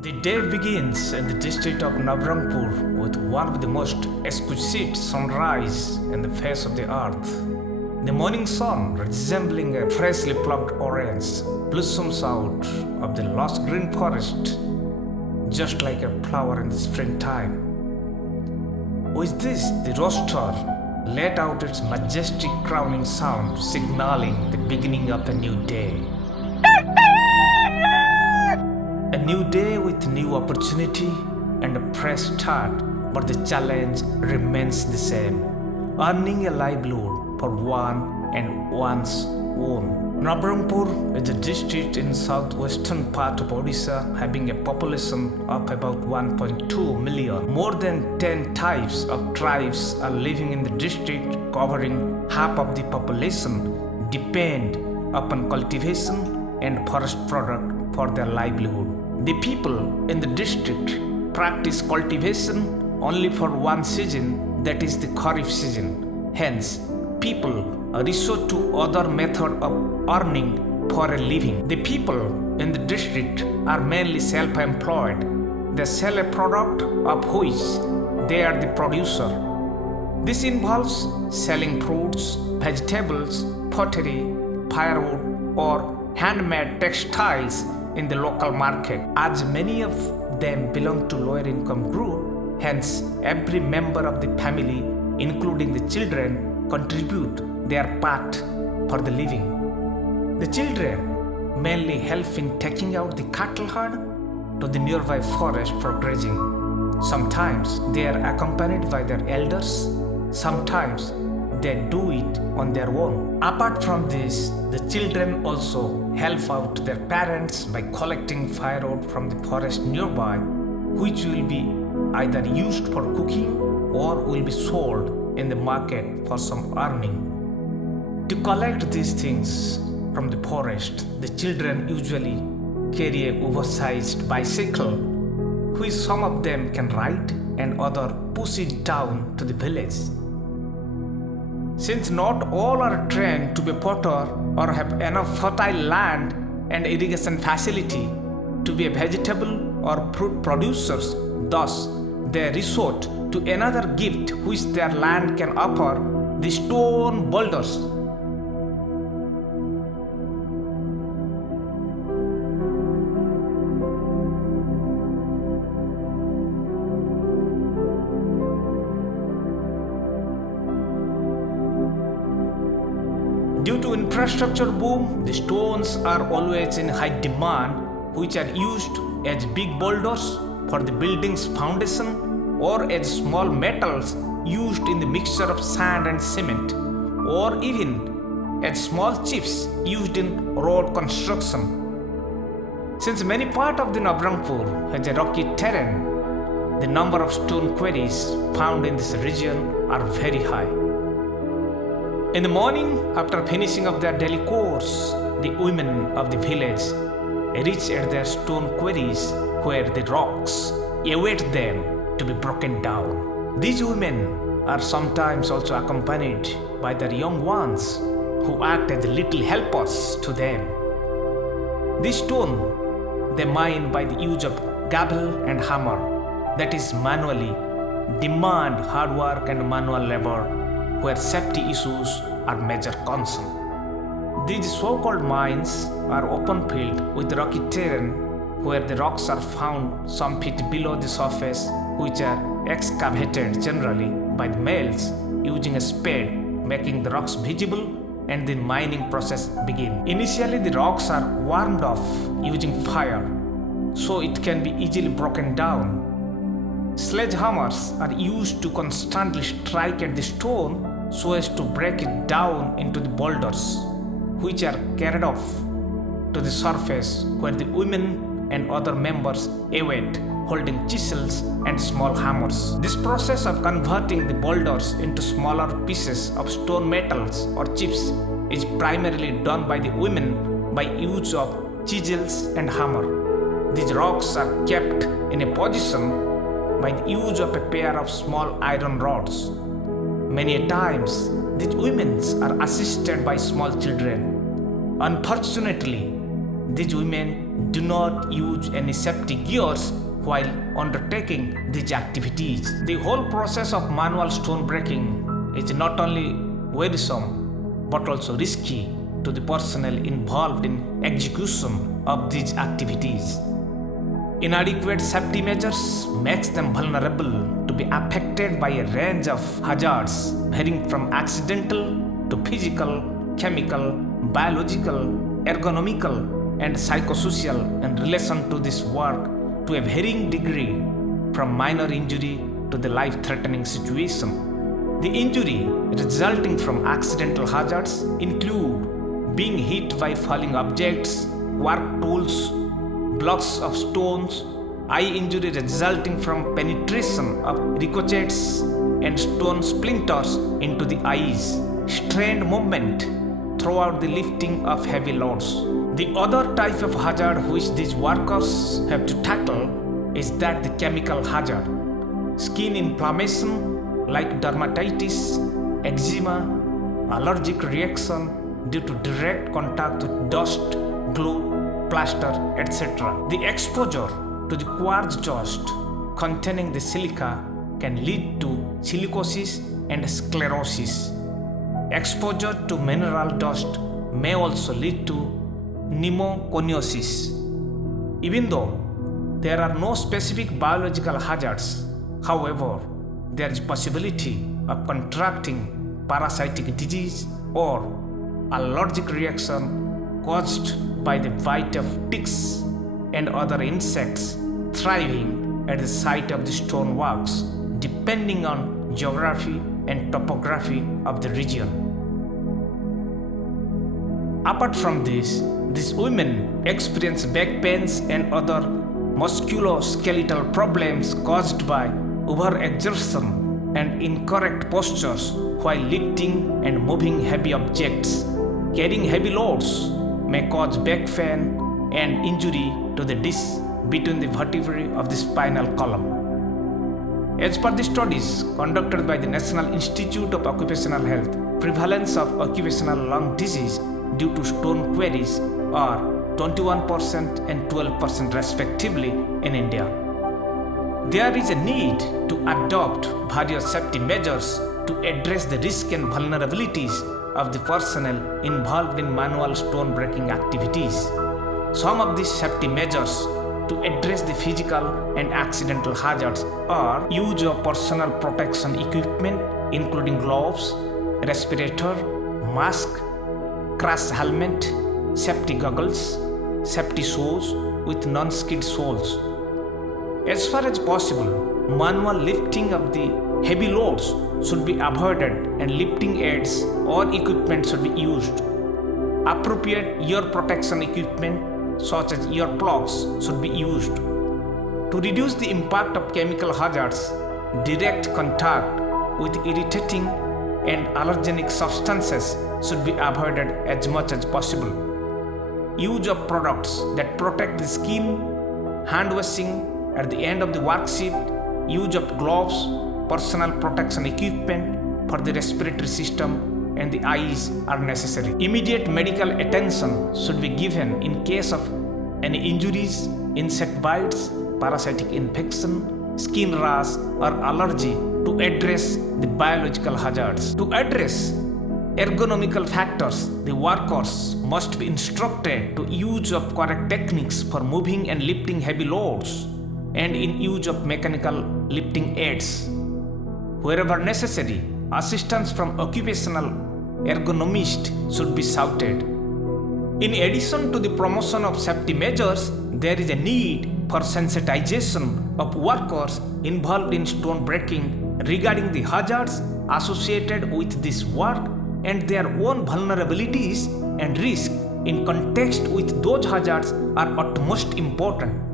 The day begins in the district of Navrangpur with one of the most exquisite sunrise in the face of the earth. The morning sun, resembling a freshly plucked orange, blossoms out of the lush green forest, just like a flower in the springtime. With this, the rooster let out its majestic crowning sound, signaling the beginning of a new day. A new day with new opportunity and a fresh start, but the challenge remains the same: earning a livelihood for one and one's own. Navrangpur is a district in southwestern part of Odisha having a population of about 1.2 million. More than 10 types of tribes are living in the district, covering half of the population depend upon cultivation and forest product for their livelihood. The people in the district practice cultivation only for one season, that is the Kharif season. Hence, people resort to other method of earning for a living. The people in the district are mainly self-employed. They sell a product of which they are the producer. This involves selling fruits, vegetables, pottery, firewood, or handmade textiles in the local market. As many of them belong to lower income group, hence every member of the family, including the children, contribute their part for the living. The children mainly help in taking out the cattle herd to the nearby forest for grazing. Sometimes they are accompanied by their elders, sometimes they do it on their own. Apart from this, the children also help out their parents by collecting firewood from the forest nearby, which will be either used for cooking or will be sold in the market for some earning. To collect these things from the forest, the children usually carry an oversized bicycle, which some of them can ride and others push it down to the village. Since not all are trained to be potter or have enough fertile land and irrigation facility to be a vegetable or fruit producers, thus they resort to another gift which their land can offer, the stone boulders. Due to infrastructure boom, the stones are always in high demand, which are used as big boulders for the building's foundation or as small metals used in the mixture of sand and cement, or even as small chips used in road construction. Since many parts of the Navrangpur has a rocky terrain, the number of stone quarries found in this region are very high. In the morning, after finishing of their daily chores, the women of the village reach at their stone quarries where the rocks await them to be broken down. These women are sometimes also accompanied by their young ones who act as little helpers to them. This stone they mine by the use of gavel and hammer, that is manually, demand hard work and manual labor, where safety issues are major concern. These so-called mines are open field with rocky terrain where the rocks are found some feet below the surface, which are excavated generally by the males using a spade, making the rocks visible, and the mining process begins. Initially, the rocks are warmed off using fire, so it can be easily broken down. Sledgehammers are used to constantly strike at the stone so as to break it down into the boulders, which are carried off to the surface where the women and other members await, holding chisels and small hammers. This process of converting the boulders into smaller pieces of stone metals or chips is primarily done by the women by use of chisels and hammer. These rocks are kept in a position by the use of a pair of small iron rods. Many times, these women are assisted by small children. Unfortunately, these women do not use any safety gears while undertaking these activities. The whole process of manual stone breaking is not only wearisome but also risky to the personnel involved in execution of these activities. Inadequate safety measures makes them vulnerable to be affected by a range of hazards varying from accidental to physical, chemical, biological, ergonomical, and psychosocial in relation to this work to a varying degree, from minor injury to the life-threatening situation. The injury resulting from accidental hazards include being hit by falling objects, work tools, blocks of stones, eye injury resulting from penetration of ricochets and stone splinters into the eyes, strained movement throughout the lifting of heavy loads. The other type of hazard which these workers have to tackle is that the chemical hazard. Skin inflammation like dermatitis, eczema, allergic reaction due to direct contact with dust, glue, plaster, etc. The exposure to the quartz dust containing the silica can lead to silicosis and sclerosis. Exposure to mineral dust may also lead to pneumoconiosis. Even though there are no specific biological hazards, however, there is possibility of contracting parasitic disease or allergic reaction caused by the bite of ticks and other insects thriving at the site of the stoneworks, depending on geography and topography of the region. Apart from this, these women experience back pains and other musculoskeletal problems caused by overexertion and incorrect postures while lifting and moving heavy objects. Carrying heavy loads may cause back pain and injury to the disc between the vertebrae of the spinal column. As per the studies conducted by the National Institute of Occupational Health, prevalence of occupational lung disease due to stone quarries are 21% and 12% respectively in India. There is a need to adopt various safety measures to address the risk and vulnerabilities of the personnel involved in manual stone breaking activities. Some of these safety measures to address the physical and accidental hazards are use of personal protection equipment including gloves, respirator, mask, crash helmet, safety goggles, safety shoes with non-skid soles. As far as possible, manual lifting of the heavy loads should be avoided and lifting aids or equipment should be used. Appropriate ear protection equipment such as ear plugs should be used. To reduce the impact of chemical hazards, direct contact with irritating and allergenic substances should be avoided as much as possible. Use of products that protect the skin, hand washing at the end of the work shift, use of gloves, personal protection equipment for the respiratory system and the eyes are necessary. Immediate medical attention should be given in case of any injuries, insect bites, parasitic infection, skin rash or allergy to address the biological hazards. To address ergonomical factors, the workers must be instructed to use of correct techniques for moving and lifting heavy loads and in use of mechanical lifting aids. Wherever necessary, assistance from occupational ergonomists should be sought. In addition to the promotion of safety measures, there is a need for sensitization of workers involved in stone breaking regarding the hazards associated with this work and their own vulnerabilities and risk in context with those hazards are utmost important.